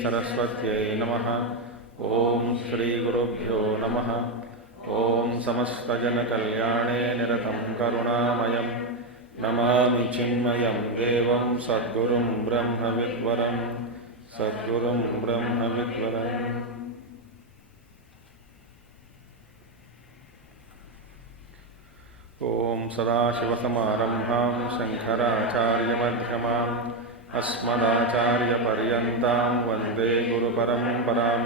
सरस्वत्यै नमः। ओम श्री गुरुभ्यो नमः। ओम समस्तजनकल्याणे निरतं करुणामयं नमामि चिन्मयं देवं सद्गुरुं ब्रह्मविद्वरं सद्गुरुं ब्रह्मविद्वरम्। ओम सदाशिवसमारम्भां शङ्कराचार्यमध्यमाम् अस्मदाचार्यपर्यन्तां वन्दे गुरुपरम्परां।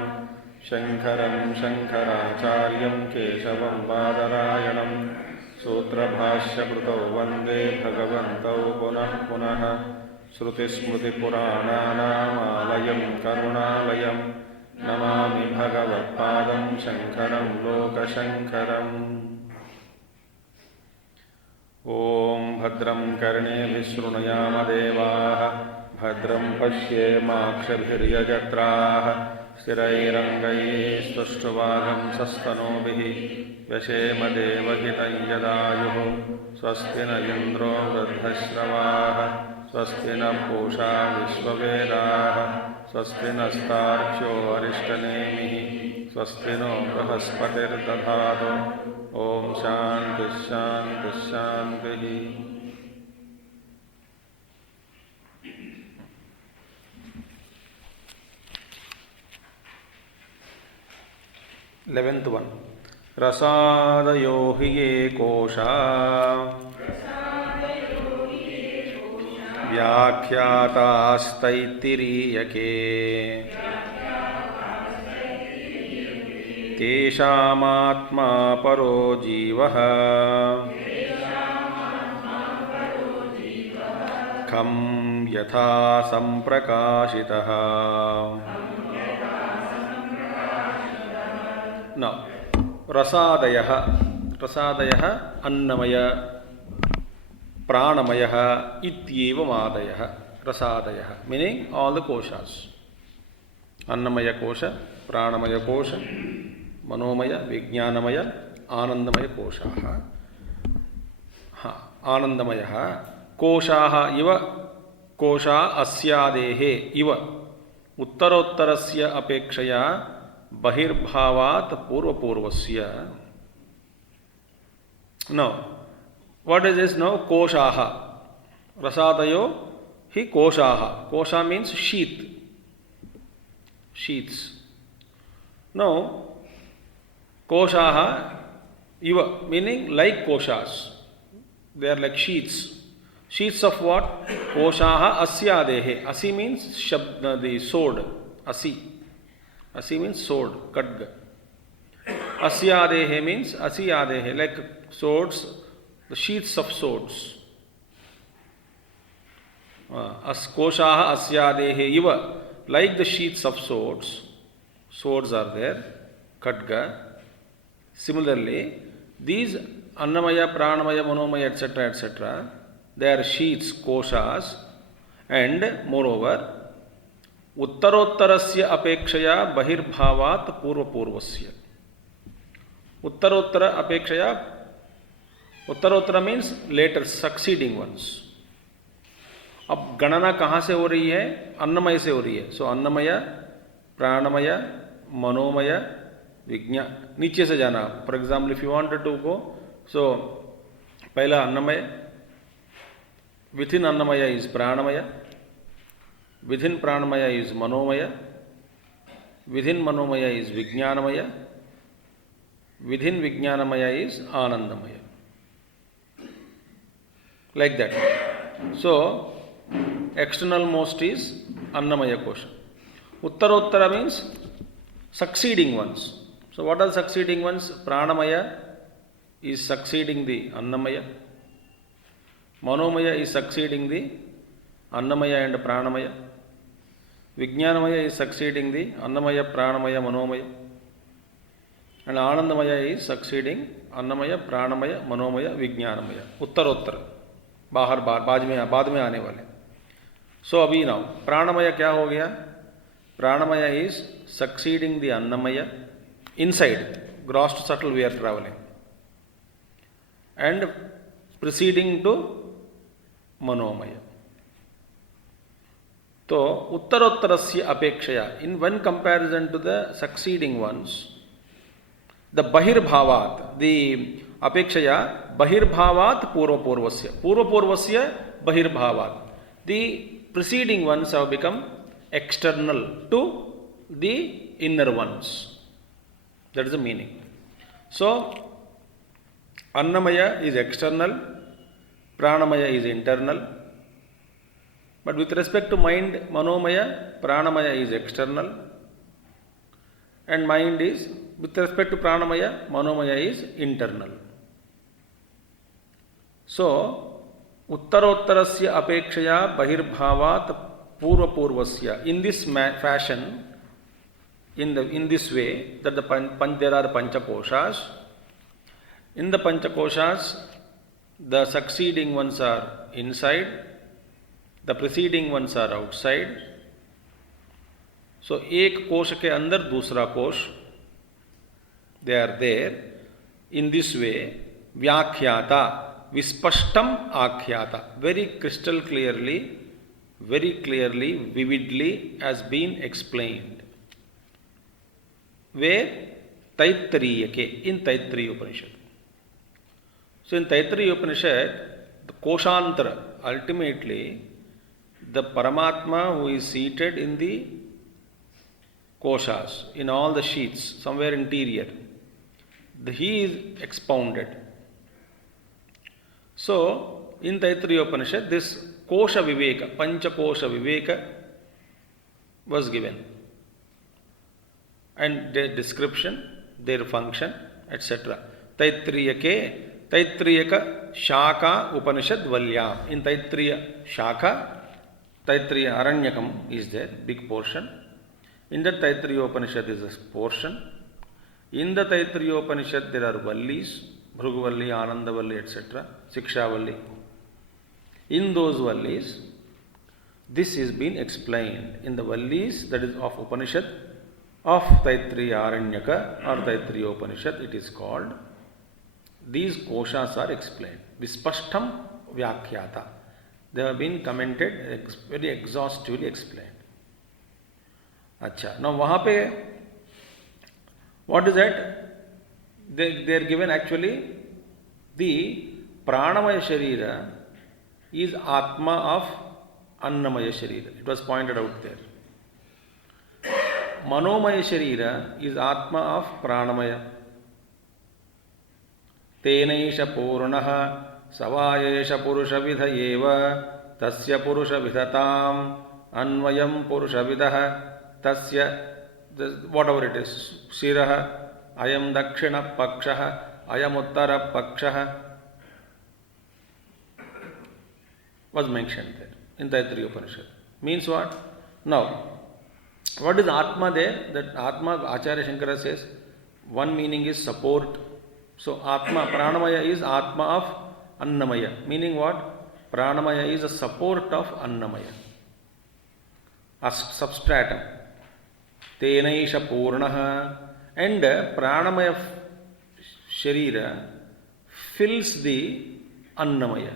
शङ्करं शङ्कराचार्यं केशवं बादरायणं सूत्रभाष्यकृतौ वन्दे भगवन्तौ पुनः पुनः। श्रुतिस्मृतिपुराणानामालयं करुणालयं नमामि भगवत्पादं शङ्करं लोकशङ्करम्। ओम भद्रं कर्णेभिः शृणुयाम देवाः भद्रं पश्येमाक्षभिर्यजत्राः स्थिरैरङ्गैस्तुष्टुवागं सस्तनूभिः व्यशेम देवहितं यदायुः। स्वस्ति न इन्द्रो वृद्धश्रवाः स्वस्ति न पूषा विश्ववेदाः स्वस्ति नस्तार्क्ष्यो अरिष्टनेमिः स्वस्ति नो बृहस्पतिर्दधातु। ओम शांति शांति शांति। 11th one. रसादयो हि ये कोशा व्याख्यातास्तैत्तिरीयके तेषामात्मा परो जीवः खं यथा संप्रकाशितः। Now, रसादयः अन्नमय प्राणमयः इत्येवम् आदयः। रसादयः meaning all the koshas. अन्नमय कोश, प्राणमय कोश, मनोमय, विज्ञानमय, आनंदमय कोशाः। आनंदमयः कोशाः इव कोशा अस्यादेः इव उत्तरोत्तरस्य अपेक्षया बहिर्भावात् पूर्वपूर्वस्य। No, what is this now? Koshaha. Rasadayo hi koshaha. Kosha means sheath. Sheaths. Now, koshaha iva meaning like koshas. They are like sheaths. Sheaths of what? Koshaha asyadehe. Asi means shabda, the sword. Asi. Asi means sword, kadga. Asyadehe means asiyadehe, like swords, the sheaths of swords. Koshaha asyadehe iva, like the sheaths of swords. Swords are there, kadga. Similarly, these annamaya, pranamaya, manomaya, etc., they are sheaths, koshas, and moreover, उत्तरोत्तरस्य अपेक्षया बहिर्भावात् पूर्वपूर्वस्य. उत्तरोत्तर अपेक्षया, उत्तरोत्तर means letter, succeeding once. अब गणना कहाँ से हो रही है? अन्नमय से हो रही है. सो अन्नमय, प्राणमय, मनोमय, विज्ञान, नीचे से जाना. For example if you wanted to go, so पहला Annamaya, within Annamaya is Pranamaya, within pranamaya is manomaya, within manomaya is vijnanamaya, within vijnanamaya is anandamaya. Like that. So, external most is annamaya kosha. Uttarottara means succeeding ones. So, what are succeeding ones? Pranamaya is succeeding the annamaya. Manomaya is succeeding the annamaya and pranamaya. Vijnanamaya is succeeding the Annamaya, Pranamaya, Manomaya. And Anandamaya is succeeding Annamaya, Pranamaya, Manomaya, Vijnanamaya. Uttarottar. बाहर बाद में आने वाले. So अभी now प्राणमय क्या हो गया? प्राणमय is succeeding the annamaya inside, gross to subtle we are traveling, and preceding to manomaya. So uttarottarasya apekshaya, in one comparison to the succeeding ones, the bahirbhavat, the apekshaya bahirbhavat purvapurvasya bahirbhavat, the preceding ones have become external to the inner ones. That is the meaning. So annamaya is external, pranamaya is internal, but with respect to mind, manomaya, pranamaya is external, and mind is, with respect to pranamaya, manomaya is internal. So, uttarottarasya apekshaya bahirbhavat purvapurvasya. In this fashion, in this way, that there are panchakoshas. In the panchakoshas, the succeeding ones are inside, the preceding ones are outside. So, एक कोश के अंदर दूसरा कोश, they are there. In this way, vyakhyata, vispashtam akhyata, very crystal clearly, very clearly, vividly has been explained. Where? Taittiriya, in Taittiriya Upanishad. So in Taittiriya Upanishad, the Koshantara, ultimately, the Paramatma who is seated in the koshas, in all the sheets, somewhere interior, he is expounded. So, in Taittiriya Upanishad, this kosha viveka, pancha kosha viveka was given, and their description, their function, etc. Taittiriya Shaka Upanishad Valyam. In Taittiriya Shaka, Taittiriya Aranyakam is there, big portion. In the Taittiriya Upanishad is a portion. In the Taittiriya Upanishad there are Vallis, Bhruguvalli, Anandavalli, etc., Sikshavalli. In those Vallis, this is being explained. In the Vallis, that is of Upanishad, of Taittiriya Aranyaka or Taittiriya Upanishad, it is called, these koshas are explained. Vispashtam Vyakhyata. They have been commented, very exhaustively explained. Acha. Now, wahan pe, what is that? They are given actually, the Pranamaya Sharira is Atma of Annamaya Sharira. It was pointed out there. Manomaya Sharira is Atma of Pranamaya. Tenaisha Purnaha Savayesha Purusha Vidhayeva Tasya Purusha Vidhatam Anvayam Purusha Vidha Tasya, whatever it is, Shiraha, Ayam Dakshina Pakshaha, Ayam Uttara Pakshaha, was mentioned there in Taittiriya Upanishad. Means what? Now, what is Atma there? That Atma, Acharya Shankara says, one meaning is support. So, Atma, Pranamaya is Atma of Annamaya. Meaning what? Pranamaya is a support of Annamaya. A substratum. Tenaisha Purnaha. And Pranamaya Sharira fills the Annamaya.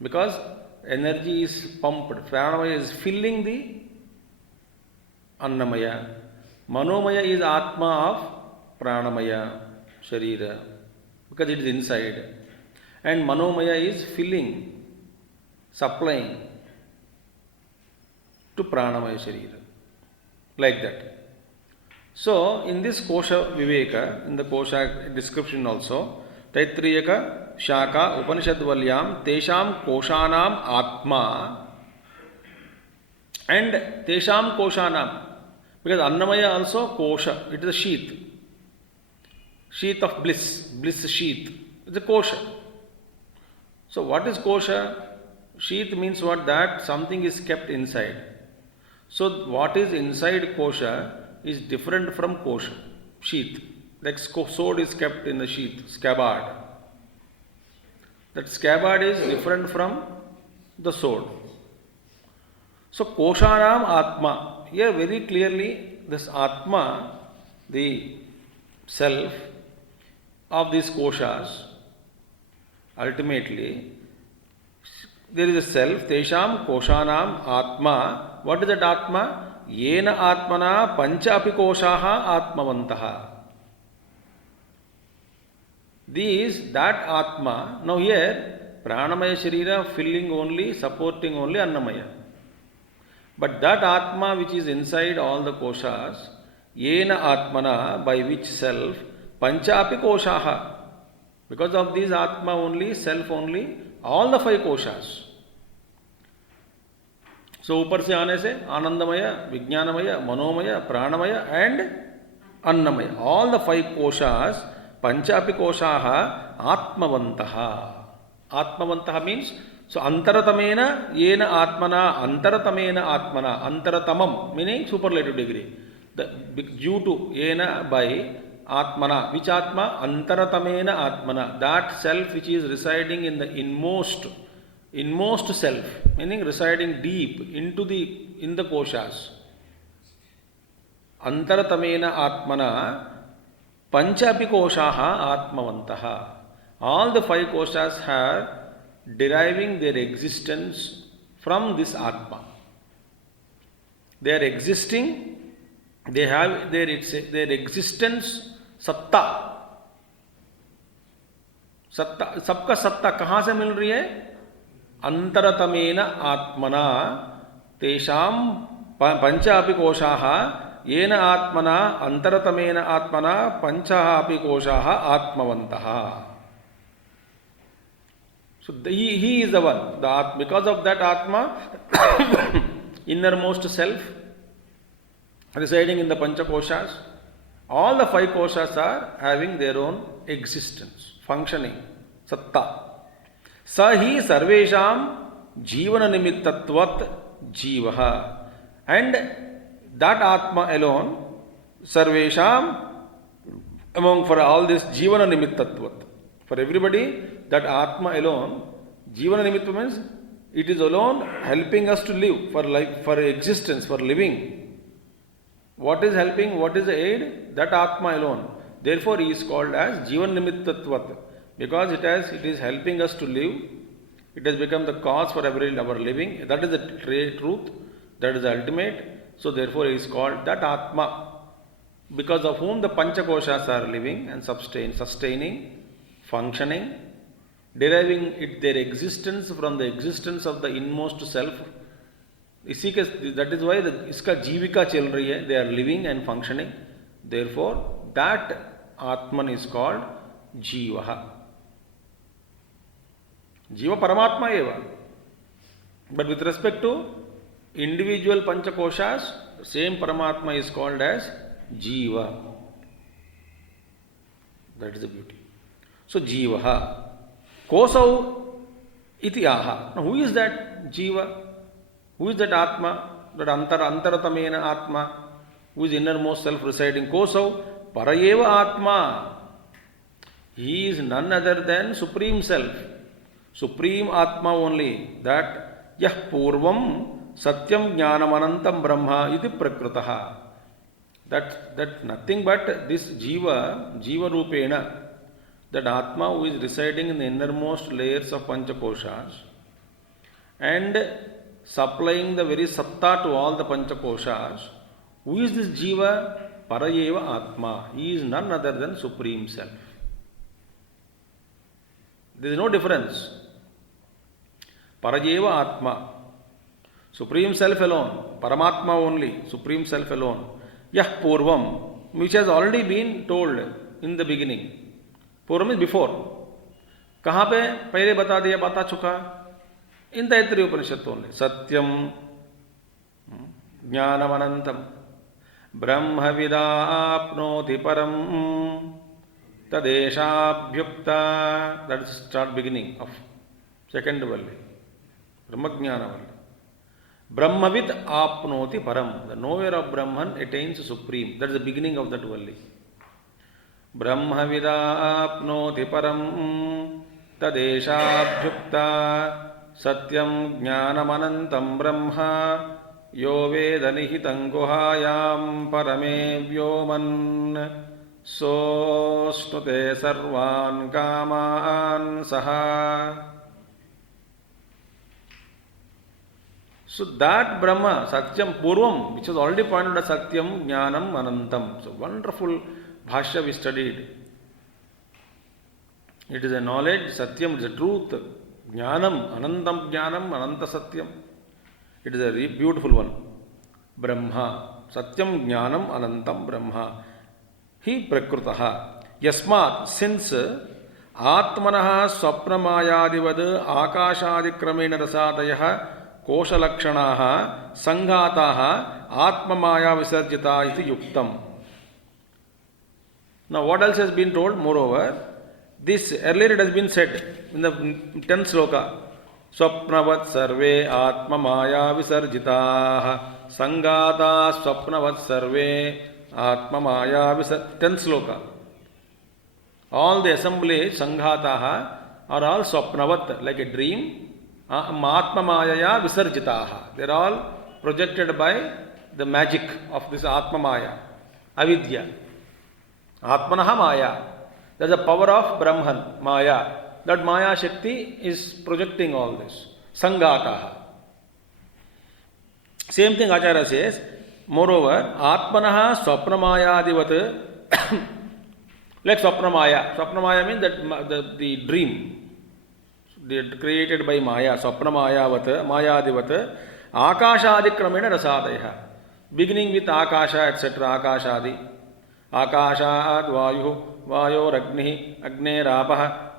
Because energy is pumped. Pranamaya is filling the Annamaya. Manomaya is Atma of Pranamaya Sharira. Because it is inside. And Manomaya is filling, supplying to Pranamaya Sharira. Like that. So, in this Kosha Viveka, in the Kosha description also, Taittiriya Shaka Upanishad Valyam Tesham Koshanam Atma and Tesham Koshanam, because Annamaya also Kosha, it is a sheath. Sheath of bliss, bliss sheath. It's a Kosha. So, what is Kosha? Sheath means what? That something is kept inside. So what is inside kosha is different from kosha, sheath. Like sword is kept in the sheath, scabbard. That scabbard is different from the sword. So koshanam atma. Here very clearly this atma, the self of these koshas, ultimately there is a self, tesham koshanam atma. What is that atma? Yena atmana pancha api koshaha atmavantaha. That atma, now here pranamaya sharira filling only, supporting only annamaya. But that atma which is inside all the koshas, yena atmana, by which self, pancha api koshaha. Because of this atma only, self only, all the 5 koshas. So ऊपर से आने से आनंदमय, विज्ञानमय, मनोमय, प्राणमय and annamaya. All the 5 koshas, panchapi koshaha atmavantaha. Atmavantaha means, so antaratamena yena atmana, antaratamena atmana, antaratamam meaning superlative degree. Due to yena by atmana, which atma? Antaratamena atmana, that self which is residing in the inmost self, meaning residing deep in the koshas. Antaratamena atmana panchapi koshaha atmavantaha. All the 5 koshas have deriving their existence from this atma. They are existing, they have their existence सत्ता. सबका सत्ता कहाँ से मिल रही है? अंतरतमेन आत्मना तेषां पंचापि कोशाः येन आत्मना अंतरतमेन आत्मना पंचापि कोशाः आत्मवन्तः. So he is the one, because of that atma, innermost self residing in the pancha koshas. All the 5 koshas are having their own existence, functioning, satta. Sahi sarvesham jivana nimittatvat jivaha. And that atma alone, sarvesham, for all this jivana nimittatvat. For everybody, that atma alone, jivana nimittatvat means it is alone helping us to live, for life, for existence, for living. What is helping? What is the aid? That atma alone. Therefore, he is called as Jivan Nimittatvat, because it is helping us to live. It has become the cause for our living. That is the truth. That is the ultimate. So, therefore, he is called that atma, because of whom the panchakoshas are living and sustaining, functioning, deriving their existence from the existence of the inmost self. That is why iska jivika chal rahi hai, they are living and functioning. Therefore, that Atman is called Jivaha. Jiva Paramatma eva. But with respect to individual Panchakoshas, same Paramatma is called as Jiva. That is the beauty. So, Jivaha. Kosau iti aha. Now, who is that Jiva? Who is that Atma? That Antaratamena Atma? Who is innermost self residing? Kosau Parayeva Atma. He is none other than Supreme Self. Supreme Atma only. That Yah Purvam Satyam Jnanamanantam Brahma iti Prakritaha. That nothing but this Jiva Rupena, that Atma who is residing in the innermost layers of Panchakoshas and supplying the very satta to all the Panchakoshas. Who is this Jiva? Parayeva Atma. He is none other than Supreme Self. There is no difference. Parayeva Atma. Supreme Self alone. Paramatma only. Supreme Self alone. Yah Purvam, which has already been told in the beginning. Purvam is before. कहाँ पे पहले बता दिया, बता चुका? In Taittiriya Upanishad only. Satyam Jnanamanantam Brahma Vidapnoti Param Tadeshabhyukta. That is start beginning of second value. Brahmajnana only. Brahmavid apnoti param. The knower of Brahman attains supreme. That is the beginning of that only. Brahmavida apnoti param tadeshabhyukta satyam jnanamanantam brahma yo veda nihitam guhayam parame vyoman sosnute sarvan kaman saha. So that Brahma, Satyam Purvam, which was already pointed as Satyam, Jnanam, Anantam. So wonderful Bhāṣya we studied. It is a knowledge, Satyam is a truth. Jnanam, Anantam Jnanam, Ananta Satyam. It is a beautiful one. Brahma, Satyam Jnanam Anantam Brahma. He Prakrutaha. Yasmat, since Atmanaha Swapnamayadivad Akashadikramena Rasadayaha Koshalakshanaha Sanghataha Atmamaya Visarjita iti Yuktam. Now what else has been told? Moreover, this earlier it has been said in the 10th sloka. Swapnavat sarve Atmamaya Visarjitaha Sanghata Swapnavat sarve Atmamaya Visarjitaha. 10th sloka. All the assembly Sanghataha are all Swapnavat, like a dream. Atmamaya Visarjitaha. They are all projected by the magic of this Atmamaya, Avidya. Atmanaha Maya. That is the power of Brahman, Maya. That Maya Shakti is projecting all this. Sanghataha. Same thing Acharya says. Moreover, Atmanaha Swapnamayadivat. Like Swapnamaya. Swapnamaya means that the dream. They are created by Maya, Swapnamayavata, Mayadivata, Akashadikramena Rasadaya. Beginning with Akasha, etc. Akashadi. Akashad Vayu, Vayo Ragni, Agne Rapaha,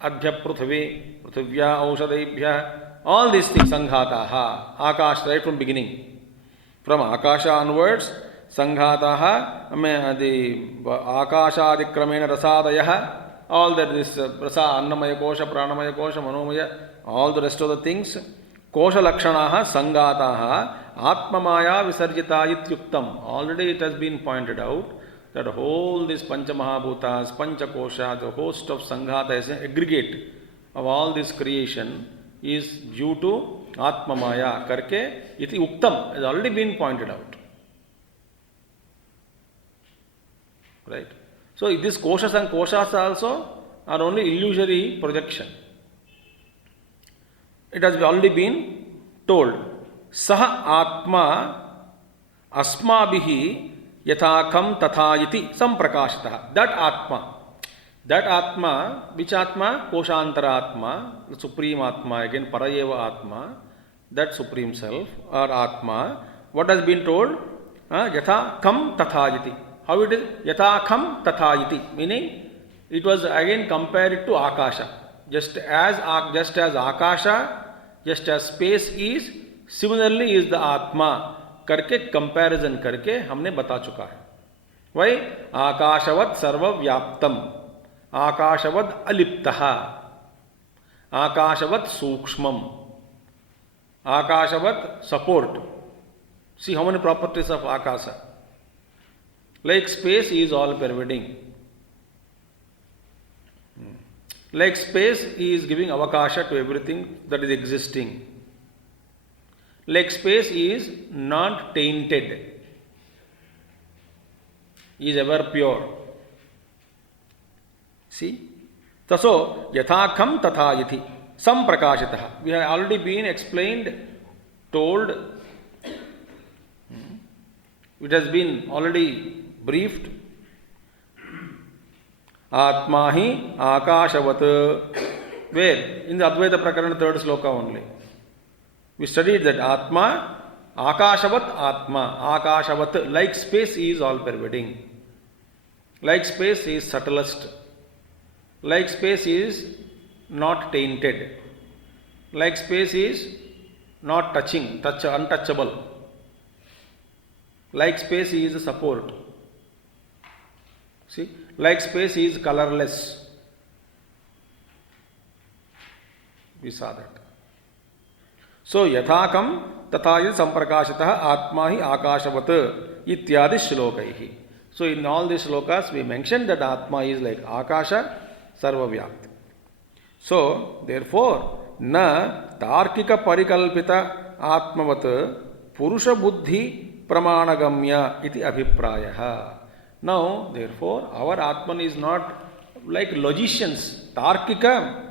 Adhya Prithvi, Prithivya Aushadaibhya. All these things, Sanghataha. Akash, right from beginning. From Akasha onwards, Sanghataha, the Akashadikramena Rasadaya. All that this Rasa, Annamaya Kosha, Pranamaya Kosha, Manomaya, all the rest of the things. Kosha Lakshanaha, Sanghataha, Atmamaya Visarjita Ityuktam. Already it has been pointed out that whole this Pancha Mahabhutas, Pancha Kosha, the host of Sanghata as an aggregate of all this creation is due to Atmamaya. Karke, iti Uktam has already been pointed out. Right? So these koshas and koshas also are only illusory projection. It has already been told. Saha Atma Asmabhihi Yathakam Tathayiti Samprakashitaha. That Atma, which Atma? Koshantara Atma, the Supreme Atma, again Parayeva Atma, that Supreme Self or Atma. What has been told? Yathakam Tathayiti. How it is? Yathakam tathayiti. Meaning, it was again compared to Akasha. Just as Akasha, just as space is, similarly is the Atma. Karke comparison karke हमने बता चुका है. Why? Akashavat sarva vyaptam. Akashavat aliptaha. Akashavat sukshmam. Akashavat support. See how many properties of Akasha. Like space is all pervading. Like space is giving avakasha to everything that is existing. Like space is not tainted. Is ever pure. See? Taso yathakam tathayati samprakashitaha. We have already been explained, told. It has been already briefed. Atma hi akashavat. Where? In the Advaita Prakaraṇa 3rd sloka only. We studied that Atma, akashavat Atma, akashavat, like space is all pervading. Like space is subtlest. Like space is not tainted. Like space is not untouchable. Like space is a support. See? Like space is colorless. We saw that. सो यथाकम तथा यदि संप्रकाशितः आत्मा ही आकाशवत् इत्यादि श्लोकैः. So in all these shlokas we mentioned that Atma is like Akasha Sarvavyapti. So therefore na tarkika parikalpita atmavat purusha buddhi pramanagamya iti abhiprayah. Now therefore our Atman is not like logicians, tarkika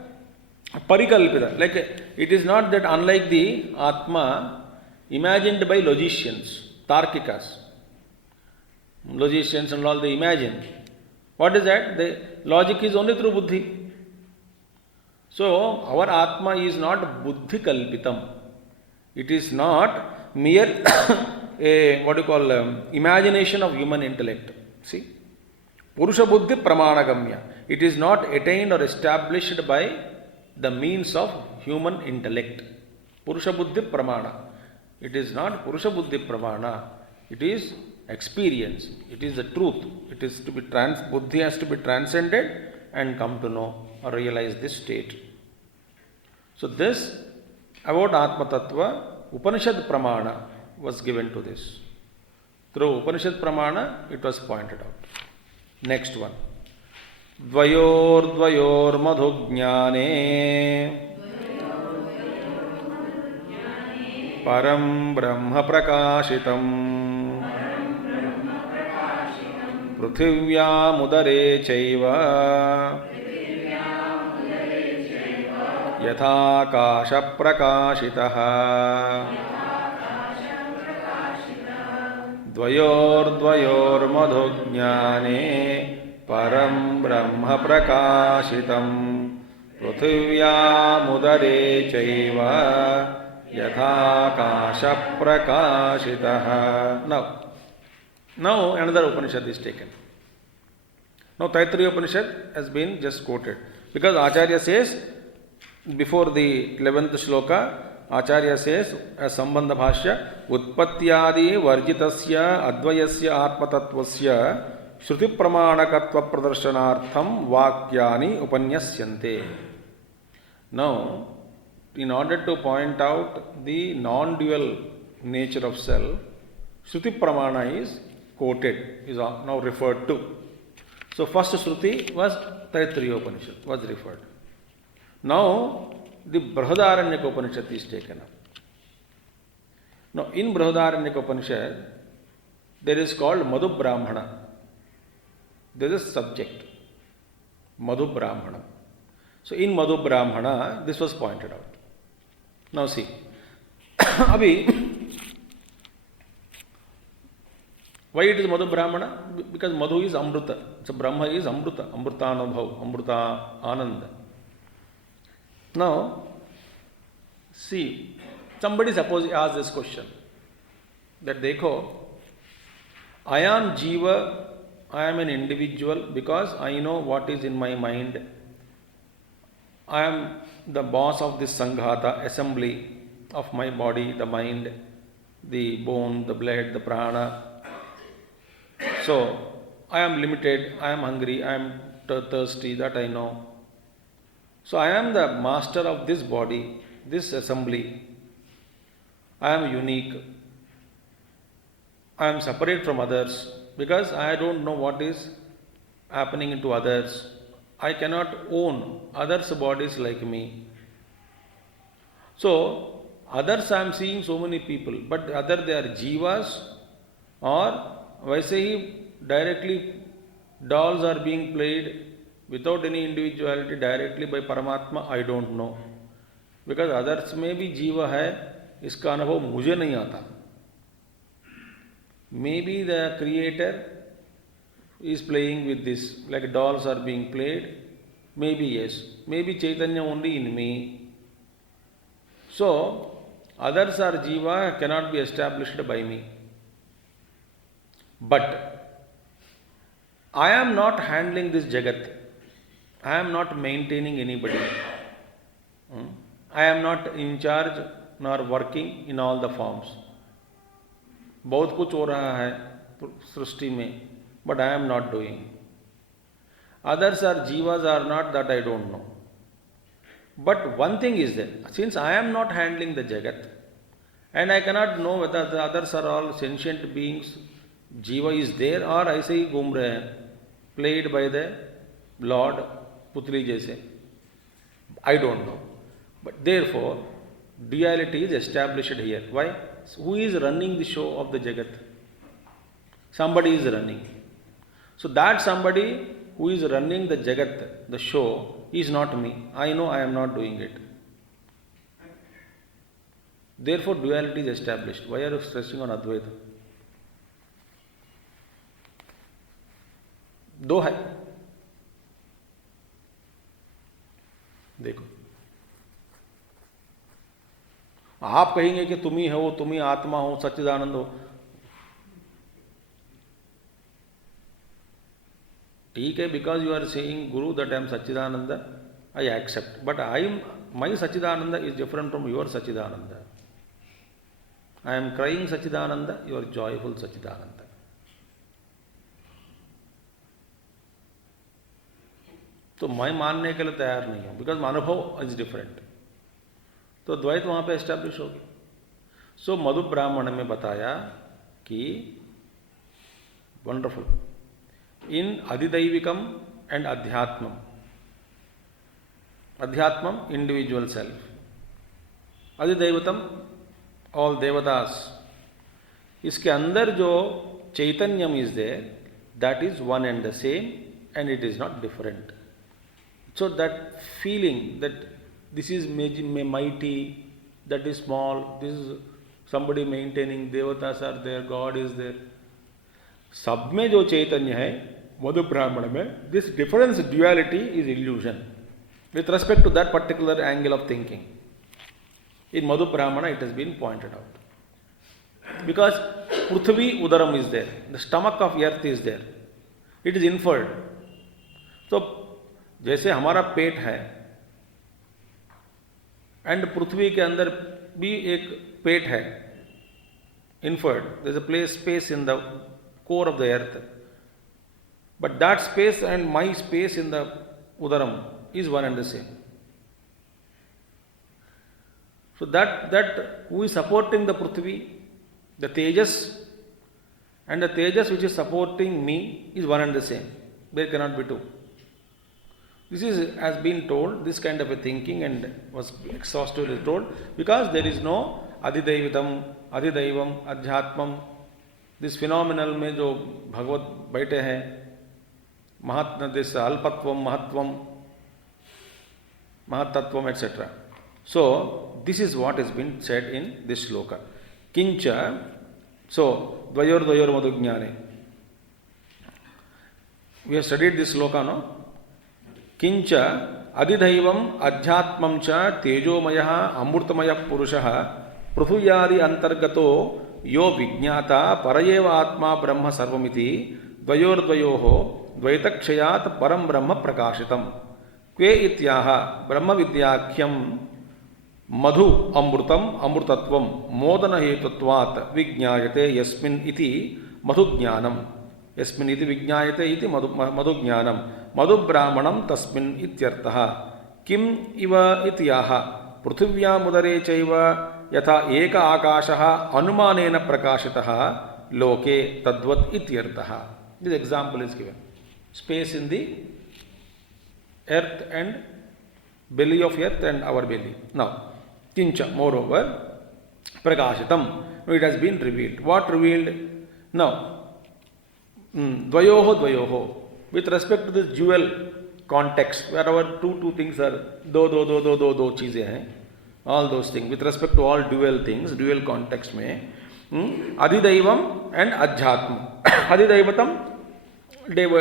parikalpita. Like it is not that unlike the Atma imagined by logicians, tarkikas. Logicians and all they imagine. What is that? The logic is only through buddhi. So our Atma is not buddhi kalpitam. It is not mere imagination of human intellect. See? Purusha buddhi pramanagamya. It is not attained or established by the means of human intellect. Purusha buddhi pramana. It is not Purusha buddhi pramana. It is experience. It is the truth. It is to be buddhi has to be transcended and come to know or realize this state. So this about Atma Tattva, Upanishad Pramana was given to this. Through Upanishad Pramana, it was pointed out. Next one. Dvayor madhujnane param brahma prakashitam पृथिव्यामुदरे चैव यथाकाशप्रकाशितः द्वयोर्मधुज्ञाने परं ब्रह्म प्रकाशितं पृथिव्यामुदरे चैव यथाकाशप्रकाशितः. Now another Upanishad is taken. Now Taittiriya Upanishad has been just quoted. Because Acharya says, before the 11th shloka, Acharya says, as Sambandha Bhāṣya, Utpatyādi varjitasya advayasya atmatatvasya shruti pramanakatva pradarsanartham vakyani upanyasyante. Now, in order to point out the non-dual nature of self, Shruti Pramana is quoted, is now referred to. So first Shruti was Taittiriya Upanishad, was referred. Now the Brihadaranyaka Upanishad is taken up. Now in Brihadaranyaka Upanishad, there is called Madhu Brahmana. There is a subject, Madhu Brahmana. So in Madhu Brahmana, this was pointed out. Now see, Abhi, why it is Madhu Brahmana? Because Madhu is Amruta. So Brahma is Amruta. Amrutanubhav. Amruta Ananda. Now, see, somebody suppose asks this question. That dekho, I am Jiva, I am an individual because I know what is in my mind. I am the boss of this Sanghata, assembly of my body, the mind, the bone, the blood, the prana. So, I am limited, I am hungry, I am thirsty, that I know. So, I am the master of this body, this assembly. I am unique. I am separate from others because I don't know what is happening to others. I cannot own others' bodies like me. So, others I am seeing so many people, but either they are jivas or वैसे ही directly dolls are being played without any individuality directly by Paramatma, I don't know. Because others में भी जीवा है, इसका अनुभव मुझे नहीं आता. Maybe the creator is playing with this, like dolls are being played. Maybe yes. Maybe Chaitanya only in me. So, others are jiva cannot be established by me. But I am not handling this jagat. I am not maintaining anybody. I am not in charge nor working in all the forms. बहुत कुछ हो रहा है सृष्टि में, but I am not doing. Others are jivas or not, that I don't know. But one thing is there, since I am not handling the Jagat, and I cannot know whether the others are all sentient beings, Jiva is there, or I say घूम रहे हैं, played by the Lord, Putri जैसे. I don't know. But therefore, duality is established here. Why? Who is running the show of the Jagat? Somebody is running. So that somebody who is running the Jagat, the show, is not me. I know I am not doing it. Therefore, duality is established. Why are you stressing on Advaita? दो है. देखो, आप कहेंगे कि तुम ही हो, तुम ही आत्मा हो, सच्चिदानंद हो. ठीक है, because you are saying Guru that I am Satchidananda, I accept. But my Satchidananda is different from your Satchidananda. I am crying Satchidananda, you are joyful Satchidananda. तो मैं मानने के लिए तैयार नहीं हूँ, बिकॉज अनुभव इज डिफरेंट. तो द्वैत वहाँ पे एस्टैब्लिश होगी. सो मधु ब्राह्मण में बताया कि wonderful in Adhidaivikam and Adhyatmam. Adhyatmam individual self, Adhidaivatam all devatas. इसके अंदर जो chaitanyam is there, that is one and the same and it is not different. So that feeling that this is mighty, that is small, this is somebody maintaining, devatas are there, God is there. सब में जो चैतन्य है मधु ब्राह्मण में, this difference, duality is illusion with respect to that particular angle of thinking. In Madhu Brahmana it has been pointed out. Because Prithvi Udaram is there, the stomach of earth is there. It is inferred. So जैसे हमारा पेट है and पृथ्वी के अंदर भी एक पेट है, inferred. There is a place, space in the core of the earth. But that space and my space in the Udaram is one and the same. So that who is supporting the Prithvi, the Tejas, and the Tejas which is supporting me is one and the same. There cannot be two. This has been told, this kind of a thinking, and was exhaustively told, because there is no adhidaivatam, adhidaivam, adhyatmam. This phenomenal में जो भगवत बैठे हैं, महात्म, this अल्पत्वम, महत्वम, महत्तत्वम, etc. So this is what has been said in this shloka. Kincha, so dvayor madhujnane. We have studied this shloka, no? किंच अधिदैवम अध्यात्मं च तेजोमयः अमृतमयः पुरुषः पृथुयादि अंतर्गतो यो विज्ञाता परयेव आत्मा ब्रह्म सर्वमिति द्वयोर्द्वयोः द्वैतक्षयात् परं ब्रह्म प्रकाशितम्. क्वे इत्याह ब्रह्मविद्याख्यं मधु अमृतम अमृतत्वं मोदनहेतुत्वात् विज्ञायते यस्मिन् इति मधुज्ञानम्. यस्मिन् इति विज्ञायते इति मधुज्ञानम्. मधुब्राह्मणं तस्मिन् इत्यर्थः. किम इव इत्याह पृथिव्यामुदरे चैव यथा एक आकाशः अनुमानेन प्रकाशितः लोके तद्वत् इत्यर्थः. This example is given. Space in the earth and belly of earth and our belly. Now, kincha, moreover, prakashitam. It has been revealed. What revealed? Now, dvayoho. With respect to this dual context, wherever two things are, do चीजें हैं, all those things. With respect to all dual things, dual context में, adhidaivam and adhyatma. Adhidaivatam,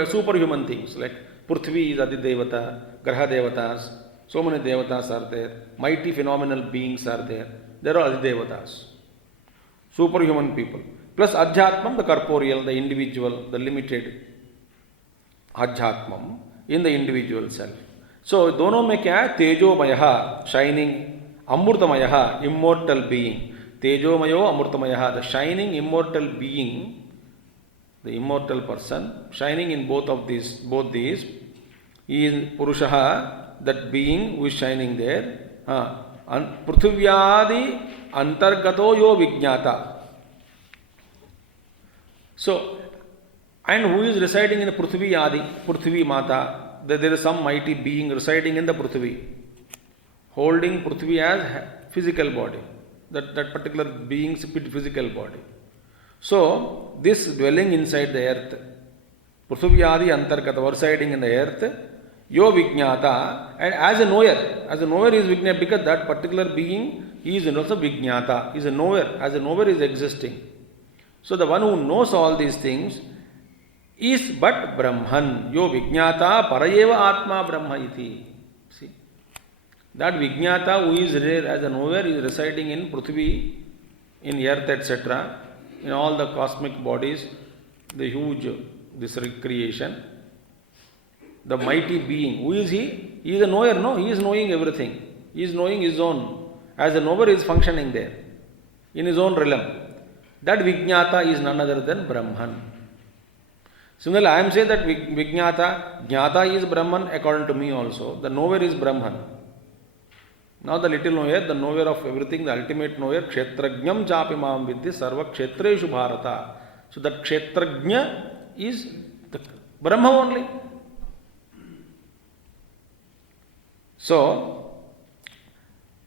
superhuman things like Prithvi is Adhidevata, Graha Devatas, so many Devatas are there, mighty phenomenal beings are there. There are Adhidevatas, superhuman people. Plus Adhyatmam, the corporeal, the individual, the limited Adhyatmam in the individual self. So, दोनों में क्या है? तेजोमयः, shining, अमृतमयः, immortal being. तेजोमयो अमृतमयः, the shining immortal being, the immortal person, shining in both these, is Purushaha, that being who is shining there. Pruthivyadi antargato yo vijnata. So, and who is residing in the Prithvi Adi, Prithvi Mata? There is some mighty being residing in the Prithvi, holding Prithvi as physical body. That particular being's physical body. So, this dwelling inside the earth, Prithvi Adi Antargata, residing in the earth, yo vijnata, and as a knower is vijnata, because that particular being is also vijnata, is a knower, as a knower is existing. So the one who knows all these things is but Brahman. Yo vijnata parayeva atma brahma iti. See, that vijnata who is there as a knower is residing in Prithvi, in earth, etc., in all the cosmic bodies, the huge, this creation. The mighty being, who is he? He is a knower, no? He is knowing everything. He is knowing his own. As a knower is functioning there, in his own realm. That Vijnata is none other than Brahman. Similarly, I am saying that Vijnata, Jnata is Brahman according to me also. The knower is Brahman. Now the little knower, the knower of everything, the ultimate knower, Kshetrajñam chapi mam vidhi sarva kshetreshu bharata. So that Kshetrajña is the Brahma only. So,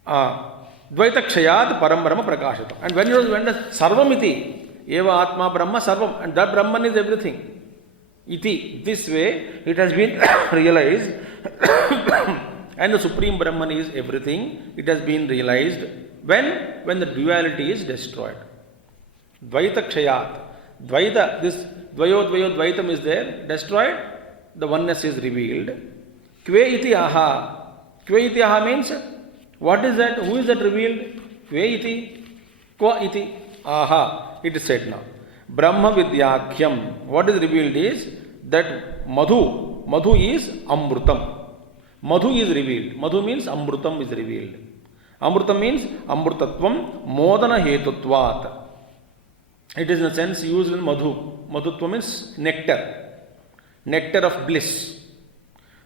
Dvaita Kshayad Param Brahma Prakashata. And when the Sarvamiti, Eva Atma Brahma Sarvam, and that Brahman is everything. Iti, this way it has been realized, and the Supreme Brahman is everything. It has been realized when the duality is destroyed. Dvaita Kshayat. Dvaita, this Dvayo Dvaitam is there, destroyed, the oneness is revealed. Kve iti aha. Kve iti aha means, what is that? Who is that revealed? Kve iti? Kwa iti? Aha. It is said now. Brahma Vidyakyam. What is revealed is that Madhu. Madhu is Amrutam. Madhu is revealed. Madhu means Amrutam is revealed. Amrutam means Amrutatvam Modana Hetutvat. It is in a sense used in Madhu. Madhutva means nectar. Nectar of bliss.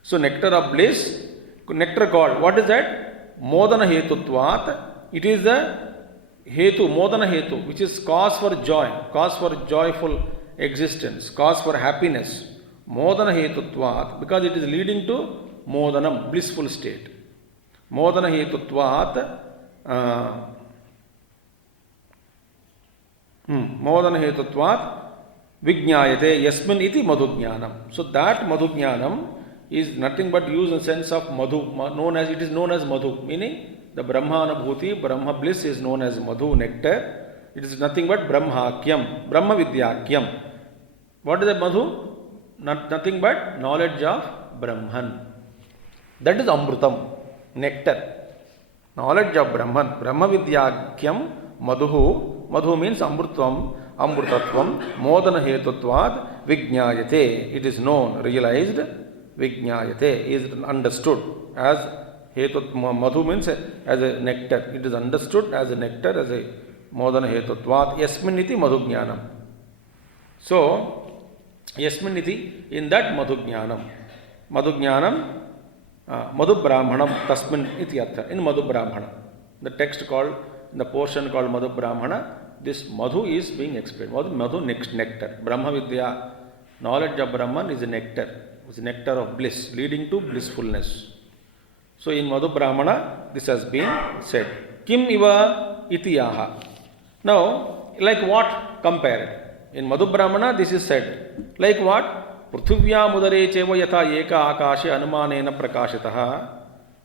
So nectar of bliss, nectar called, what is that? Modana Hetutvat. It is the Hetu, Modana Hetu, which is cause for joy, cause for joyful existence, cause for happiness. Modana Hetutvat, because it is leading to Modanam, blissful state. Modana Hetutvat, Modana Hetutvat, Vijñāyate, Yasmin iti Madhujñānam. So that Madhujñānam is nothing but used in the sense of Madhu, it is known as Madhu, meaning the Brahma Anubhuti, Brahma bliss is known as Madhu, nectar. It is nothing but Brahmakyam, Brahma Vidyakyam. What is the Madhu? Nothing but knowledge of Brahman. That is Amrutam, nectar. Knowledge of Brahman. Brahma Vidyakyam, Madhu. Madhu means Amrutvam, Amrutatvam, Modana Hetutvad, Vijñāyate. It is known, realized. Vijñāyate is understood as Hetut. Madhu means as a nectar. It is understood as a nectar, as a Modana Hetutvat. Yasmin iti Madhujñānam. So, Yasmin iti, in that Madhujñānam. Madhujñānam, Madhu Brahmanam, Tasmin iti artha. In Madhu Brahmana. The text called, the portion called Madhu Brahmana, this Madhu is being explained. Madhu nectar. Brahma Vidya, knowledge of Brahman is a nectar. It's a nectar of bliss, leading to blissfulness. So in Madhu Brahmana, this has been said. Kim iva iti aha. Now, like what? Compare it. In Madhu Brahmana, this is said. Like what? Prithivya mudare cheva yatha eka akashe anumanena prakashitaha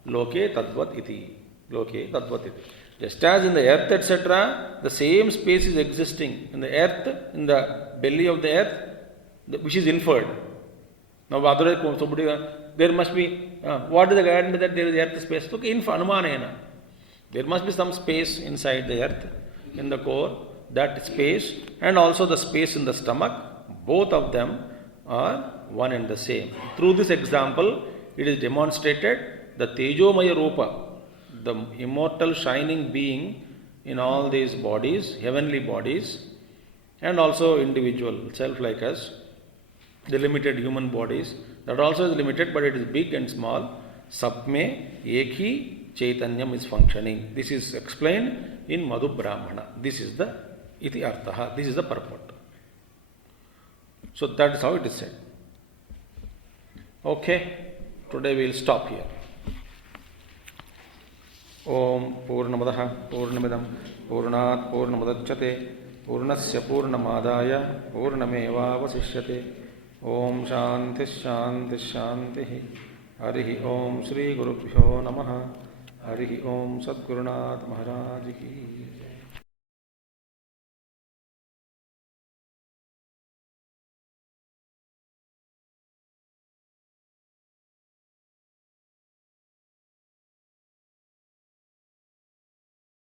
loke tadvat iti. Loke tadvat iti. Just as in the earth, etc., the same space is existing in the earth, in the belly of the earth, which is inferred. Now, somebody, there must be, what is the guarantee that there is earth space? Okay, anumanena. There must be some space inside the earth, in the core, that space, and also the space in the stomach. Both of them are one and the same. Through this example, it is demonstrated the Tejomaya Rupa, the immortal shining being in all these bodies, heavenly bodies, and also individual, self like us, the limited human bodies, that also is limited, but it is big and small. सब में एक ही chaitanyam is functioning. This is explained in Madhu Brahmana. This is the इति अर्थः. This is the purport. So that is how it is said. Okay, today we will stop here. Om Purnamadah Purnamidam Purnat Purnamudachyate Purnasya Purnamadaya Purnamevavasishyate. Om Shanti Shanti Shanti. Harihi Om Shri Gurubhyo Namaha. Harihi Om Sadgurunath Maharaj Ki